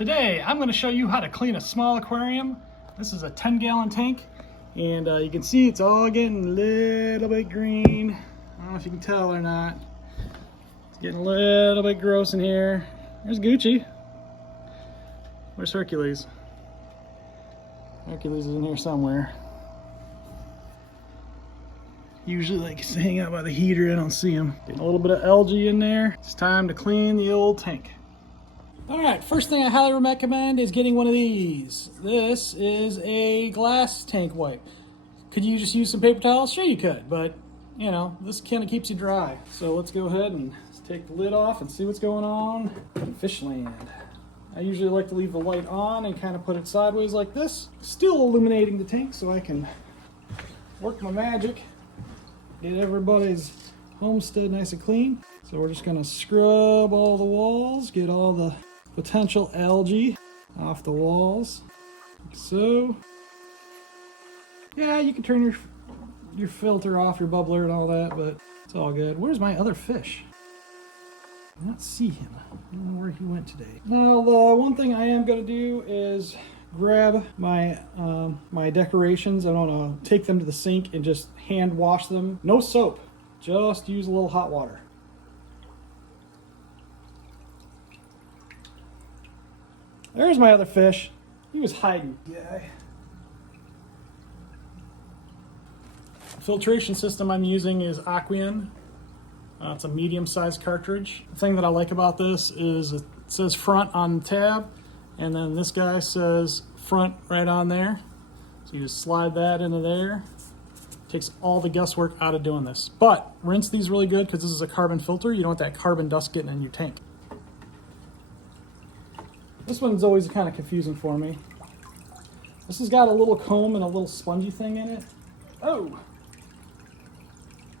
Today I'm going to show you how to clean a small aquarium. This is a 10-gallon tank, and you can see it's all getting a little bit green. I don't know if you can tell or not. It's getting a little bit gross in here. There's Gucci. Where's Hercules? Hercules is in here somewhere. Usually likes to hang out by the heater. I don't see him. Getting a little bit of algae in there. It's time to clean the old tank. Alright, first thing I highly recommend is getting one of these. This is a glass tank wipe. Could you just use some paper towels? Sure you could, but you know, this kind of keeps you dry. So let's go ahead and take the lid off and see what's going on in Fishland. I usually like to leave the light on and kind of put it sideways like this, still illuminating the tank so I can work my magic, get everybody's homestead nice and clean. So we're just going to scrub all the walls, get all the potential algae off the walls, like so. Yeah, you can turn your filter off, your bubbler and all that, but it's all good. Where's my other fish? I don't see him. I don't know where he went today. Now, the one thing I am going to do is grab my my decorations. I want to take them to the sink and just hand wash them. No soap, just use a little hot water. There's my other fish. He was hiding. Yeah. The filtration system I'm using is Aqueon. It's a medium-sized cartridge. The thing that I like about this is it says front on the tab, and then this guy says front right on there. So you just slide that into there. Takes all the guesswork out of doing this. But rinse these really good because this is a carbon filter. You don't want that carbon dust getting in your tank. This one's always kind of confusing for me. This has got a little comb and a little spongy thing in it. Oh!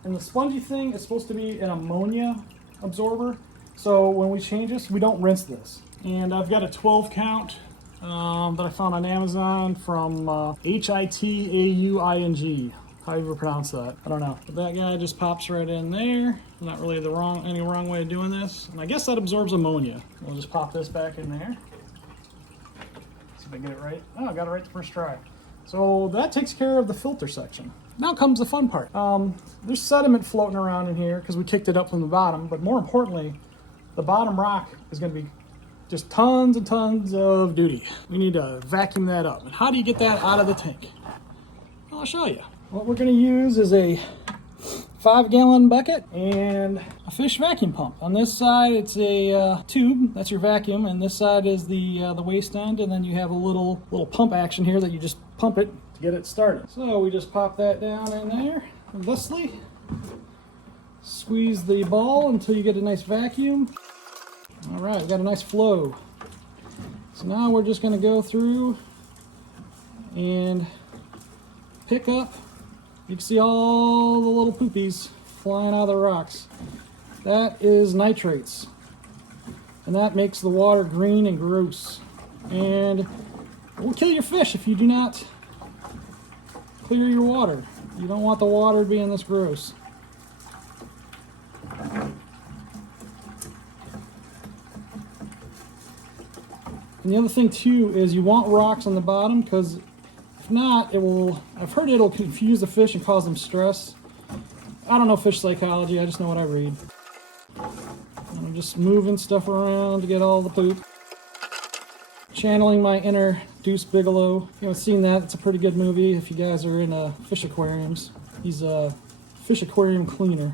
And the spongy thing is supposed to be an ammonia absorber. So when we change this, we don't rinse this. And I've got a 12 count that I found on Amazon from Hitauing. How you ever pronounce that? I don't know. But that guy just pops right in there. Not really any wrong way of doing this. And I guess that absorbs ammonia. We'll just pop this back in there. See if I get it right. Oh, I got it right the first try. So that takes care of the filter section. Now comes the fun part. There's sediment floating around in here because we kicked it up from the bottom, but more importantly, the bottom rock is going to be just tons and tons of duty. We need to vacuum that up. And how do you get that out of the tank? Well, I'll show you. What we're going to use is a 5-gallon bucket and a fish vacuum pump. On this side, it's a tube. That's your vacuum, and this side is the waste end, and then you have a little pump action here that you just pump it to get it started. So we just pop that down in there thusly. Squeeze the ball until you get a nice vacuum. All right, we got a nice flow. So now we're just going to go through and pick up. You can see all the little poopies flying out of the rocks. That is nitrates. And that makes the water green and gross. And it will kill your fish if you do not clear your water. You don't want the water being this gross. And the other thing too is you want rocks on the bottom, because if not, I've heard it'll confuse the fish and cause them stress. I don't know fish psychology, I just know what I read. And I'm just moving stuff around to get all the poop. Channeling my inner Deuce Bigelow. If you haven't seen that, it's a pretty good movie if you guys are in fish aquariums. He's a fish aquarium cleaner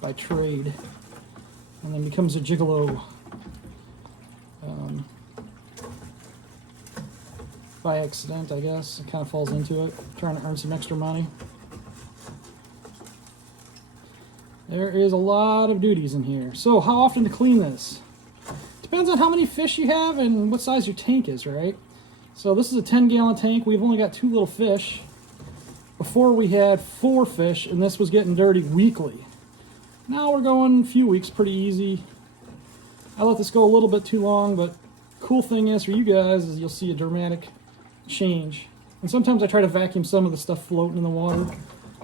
by trade, and then becomes a gigolo by accident, I guess. It kind of falls into it, trying to earn some extra money. There is a lot of duties in here. So how often to clean this? Depends on how many fish you have and what size your tank is, right? So this is a 10-gallon tank. We've only got 2 little fish. Before we had 4 fish, and this was getting dirty weekly. Now we're going a few weeks pretty easy. I let this go a little bit too long, but cool thing is for you guys is you'll see a dramatic change. And sometimes I try to vacuum some of the stuff floating in the water,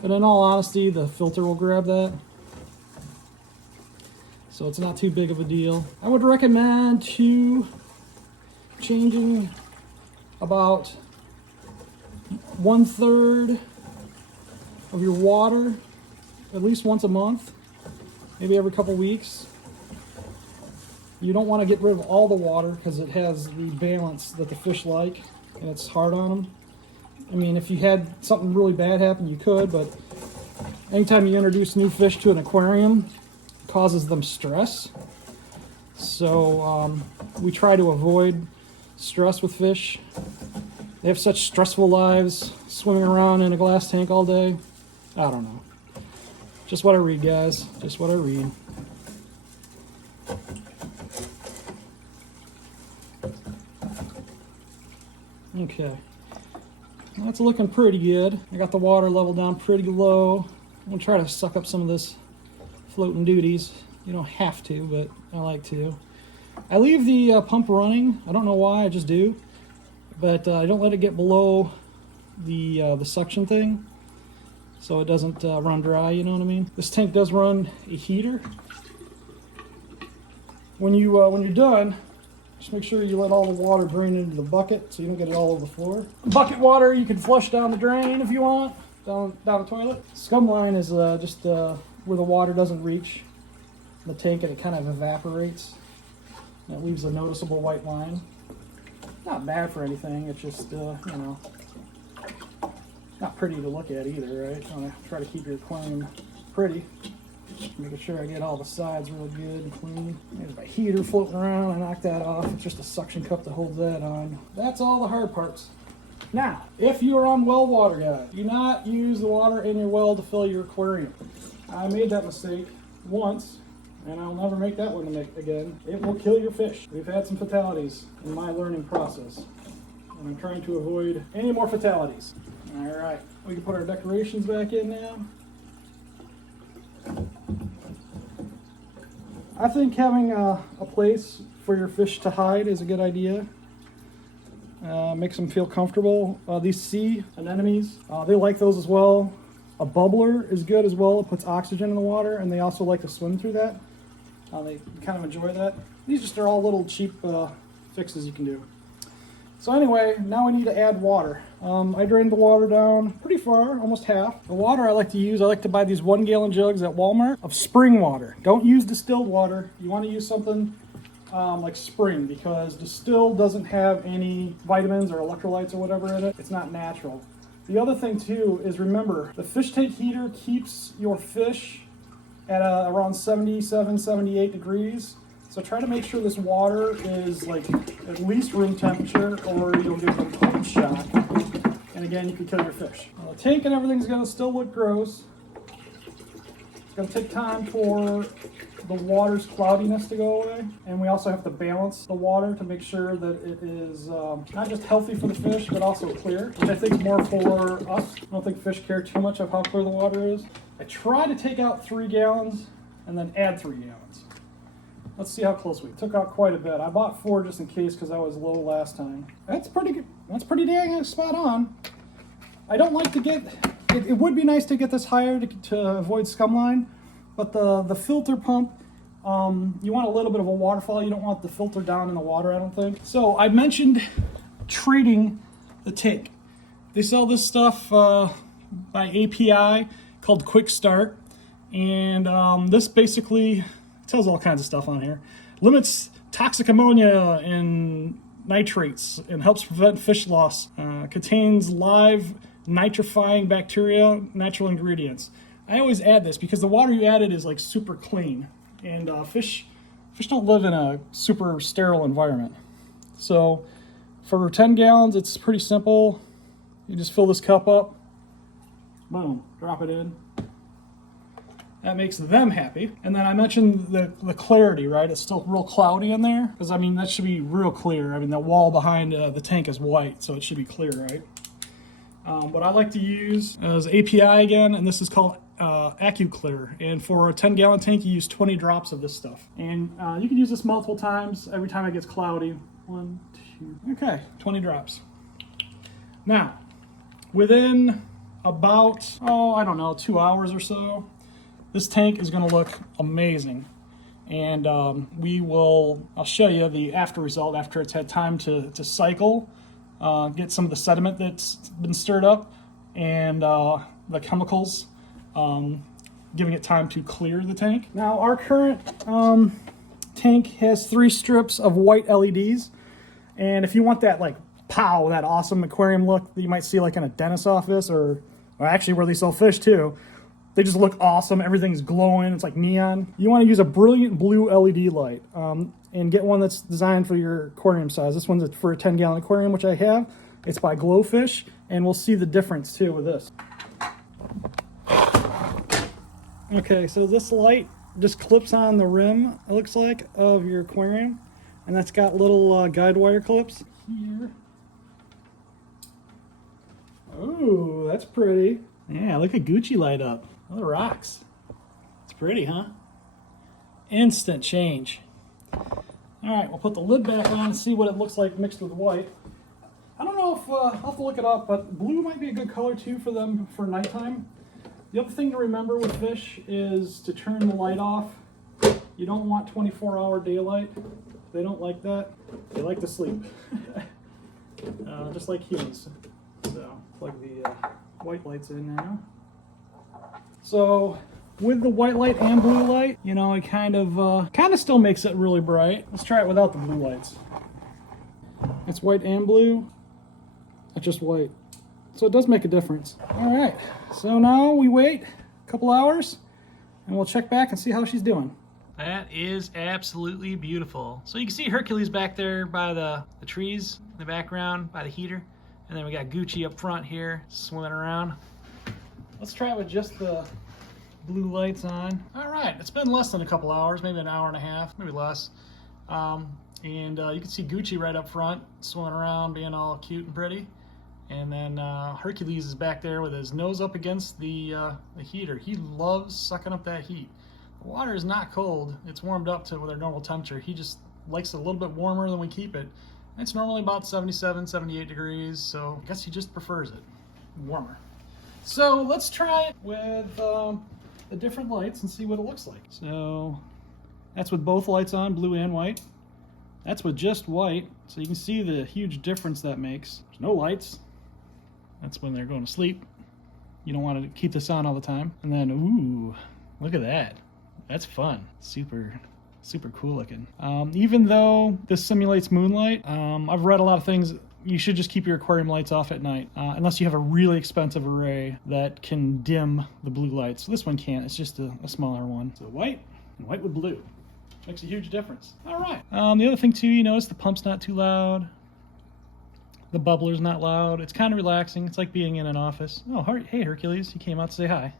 but in all honesty, the filter will grab that. so it's not too big of a deal. I would recommend changing about 1/3 of your water at least once a month, maybe every couple weeks. You don't want to get rid of all the water because it has the balance that the fish like, and it's hard on them. I mean, if you had something really bad happen, you could, but anytime you introduce new fish to an aquarium, it causes them stress. So we try to avoid stress with fish. They have such stressful lives, swimming around in a glass tank all day. I don't know. Just what I read, guys. Just what I read. Okay. That's looking pretty good. I got the water level down pretty low. I'm gonna try to suck up some of this floating duties. You don't have to, but I like to. I leave the pump running. I don't know why, I just do. But I don't let it get below the suction thing, so it doesn't run dry, you know what I mean? This tank does run a heater. When you're done, just make sure you let all the water drain into the bucket so you don't get it all over the floor. Bucket water you can flush down the drain if you want, down the toilet. Scum line is just where the water doesn't reach the tank and it kind of evaporates. And it leaves a noticeable white line. Not bad for anything, it's just, you know, not pretty to look at either, right? You want to try to keep your aquarium pretty. Making sure I get all the sides real good and clean. There's my heater floating around. I knocked that off. It's just a suction cup that holds that on. That's all the hard parts. Now, if you are on well water, guys, do not use the water in your well to fill your aquarium. I made that mistake once, and I'll never make that one again. It will kill your fish. We've had some fatalities in my learning process, and I'm trying to avoid any more fatalities. All right, we can put our decorations back in now. I think having a place for your fish to hide is a good idea. Makes them feel comfortable. These sea anemones, they like those as well. A bubbler is good as well. It puts oxygen in the water, and they also like to swim through that. They kind of enjoy that. These just are all little cheap fixes you can do. So anyway, now we need to add water. I drained the water down pretty far, almost half. The water I like to buy these 1 gallon jugs at Walmart of spring water. Don't use distilled water. You want to use something like spring, because distilled doesn't have any vitamins or electrolytes or whatever in it. It's not natural. The other thing too is, remember, the fish tank heater keeps your fish at around 77, 78 degrees. So try to make sure this water is like at least room temperature, or you'll get a cold shock. And again, you can kill your fish. The tank and everything's gonna still look gross. It's gonna take time for the water's cloudiness to go away. And we also have to balance the water to make sure that it is not just healthy for the fish, but also clear, which I think is more for us. I don't think fish care too much of how clear the water is. I try to take out 3 gallons and then add 3 gallons. Let's see how close we took out quite a bit. I bought 4 just in case because I was low last time. That's pretty good. That's pretty dang spot on. I don't like to get, it would be nice to get this higher to avoid scum line, but the filter pump, you want a little bit of a waterfall. You don't want the filter down in the water, I don't think. So I mentioned treating the tank. They sell this stuff by API called Quick Start, and this basically tells all kinds of stuff on here. Limits toxic ammonia and nitrates and helps prevent fish loss. Contains live nitrifying bacteria, natural ingredients. I always add this because the water you added is like super clean, and fish don't live in a super sterile environment. So for 10 gallons, it's pretty simple. You just fill this cup up, boom, drop it in. That makes them happy. And then I mentioned the clarity, right? It's still real cloudy in there, because I mean, that should be real clear. I mean, the wall behind the tank is white, so it should be clear, right? What I like to use is API again, and this is called AccuClear. And for a 10 gallon tank, you use 20 drops of this stuff. And you can use this multiple times every time it gets cloudy. 1, 2, okay, 20 drops. Now, within about, I don't know, 2 hours or so, this tank is going to look amazing. And I'll show you the after result after it's had time to cycle, get some of the sediment that's been stirred up, and the chemicals, giving it time to clear the tank. Now our current tank has 3 strips of white LEDs, and if you want that like pow, that awesome aquarium look that you might see like in a dentist's office or actually where they sell fish too, they just look awesome. Everything's glowing. It's like neon. You want to use a brilliant blue LED light, and get one that's designed for your aquarium size. This one's for a 10-gallon aquarium, which I have. It's by Glowfish, and we'll see the difference too with this. Okay, so this light just clips on the rim, it looks like, of your aquarium, and that's got little guide wire clips here. Oh, that's pretty. Yeah, look at Gucci light up. Oh, the rocks. It's pretty, huh? Instant change. All right, we'll put the lid back on and see what it looks like mixed with white. I don't know if I'll have to look it up, but blue might be a good color too for them for nighttime. The other thing to remember with fish is to turn the light off. You don't want 24-hour daylight. They don't like that. They like to sleep, just like humans. So plug the white lights in now. So with the white light and blue light, you know, it kind of still makes it really bright. Let's try it without the blue lights. It's white and blue. It's just white. So it does make a difference. All right, so now we wait a couple hours and we'll check back and see how she's doing. That is absolutely beautiful. So you can see Hercules back there by the trees in the background, by the heater. And then we got Gucci up front here, swimming around. Let's try it with just the blue lights on. All right, it's been less than a couple hours, maybe an hour and a half, maybe less. You can see Gucci right up front, swimming around, being all cute and pretty. And then Hercules is back there with his nose up against the heater. He loves sucking up that heat. The water is not cold. It's warmed up to their normal temperature. He just likes it a little bit warmer than we keep it. It's normally about 77, 78 degrees, so I guess he just prefers it warmer. So let's try it with the different lights and see what it looks like. So that's with both lights on, blue and white. That's with just white, so you can see the huge difference that makes. There's no lights. That's when they're going to sleep. You don't want to keep this on all the time. And then, ooh, look at that. That's fun. Super cool looking. Even though this simulates moonlight, I've read a lot of things. You should just keep your aquarium lights off at night, unless you have a really expensive array that can dim the blue lights. So this one can't. It's just a smaller one. So white and white with blue. Makes a huge difference. All right. The other thing too, you notice the pump's not too loud. The bubbler's not loud. It's kind of relaxing. It's like being in an office. Oh, hey Hercules, he came out to say hi.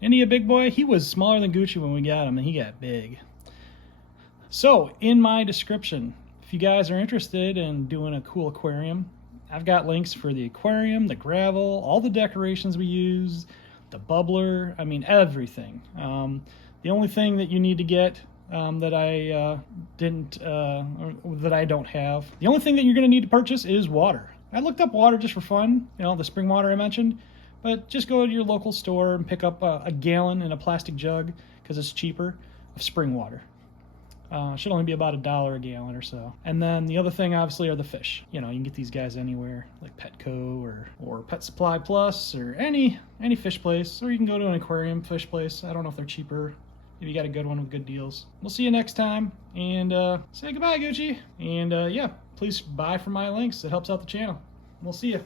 Isn't he a big boy? He was smaller than Gucci when we got him, and he got big. So in my description, if you guys are interested in doing a cool aquarium, I've got links for the aquarium, the gravel, all the decorations we use, the bubbler, I mean everything. The only thing that you need to get that I don't have. The only thing that you're going to need to purchase is water. I looked up water just for fun, you know, the spring water I mentioned, but just go to your local store and pick up a gallon in a plastic jug because it's cheaper of spring water. Should only be about $1 a gallon or so. And then the other thing obviously are the fish. You know, you can get these guys anywhere like Petco or Pet Supply Plus or any fish place, or you can go to an aquarium fish place. I don't know if they're cheaper. If you got a good one with good deals. We'll see you next time, and say goodbye, Gucci. And yeah, please buy from my links. It helps out the channel. We'll see you.